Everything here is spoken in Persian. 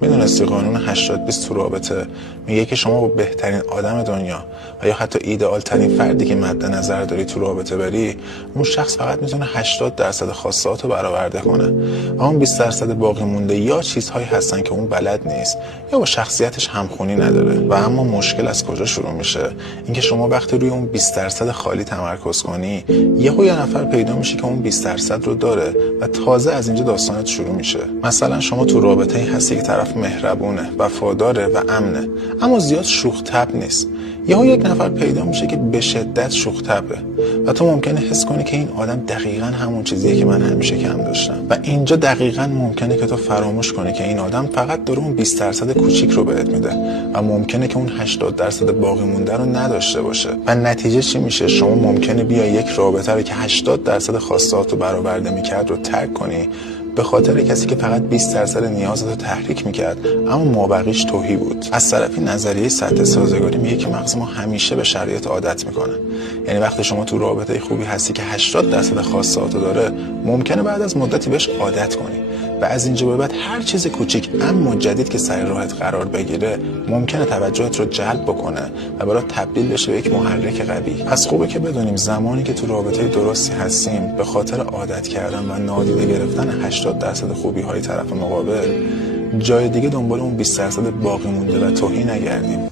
میدونستی قانون 80-20 تو رابطه میگه که شما با بهترین آدم دنیا و یا حتی ایدئال ترین فردی که مد نظر داری تو رابطه بری، اون شخص فقط میتونه 80% خواستهاتو برآورده کنه و اون 20% باقی مونده یا چیزهایی هستن که اون بلد نیست یا با شخصیتش همخونی نداره. و اما مشکل از کجا شروع میشه؟ اینکه شما وقتی روی اون 20% خالی تمرکز کنی، یه نفر پیدا میشه که اون 20% رو داره و تازه از اینجا داستانت شروع میشه. مثلا شما تو رابطه‌ای هستی که طرف مهربونه، وفاداره و امنه، اما زیاد شوخ طبع نیست. یک نفر پیدا میشه که به شدت شوخ طبعه و تو ممکنه حس کنی که این آدم دقیقاً همون چیزیه که من همیشه کم داشتم. و اینجا دقیقاً ممکنه که تو فراموش کنی که این آدم فقط داره اون 20% کوچیک رو بهت میده و ممکنه که اون 80% باقی مونده رو نداشته باشه. و نتیجه چی میشه؟ شما ممکنه بیای یک رابطه رو که 80% خواستهات رو برآورده میکرد رو ترک کنی به خاطر کسی که فقط 20% نیازت رو تحریک میکرد اما مابقیش تهی بود. از طرفی نظریه سطح سازگاری میگه که مغز ما همیشه به شرایط عادت میکنه. یعنی وقتی شما تو رابطه خوبی هستی که 80% خواستهات رو داره، ممکنه بعد از مدتی بهش عادت کنی و از اینجا به بعد هر چیز کوچیک اما جدید که سر راهت قرار بگیره ممکنه توجهت رو جلب بکنه و برات تبدیل بشه به یک محرک قوی. پس خوبه که بدونیم زمانی که تو رابطه درستی هستیم به خاطر عادت کردن و نادیده گرفتن 80% خوبی های طرف مقابل، جای دیگه دنبال اون 20% باقی مونده و تهی نگردیم.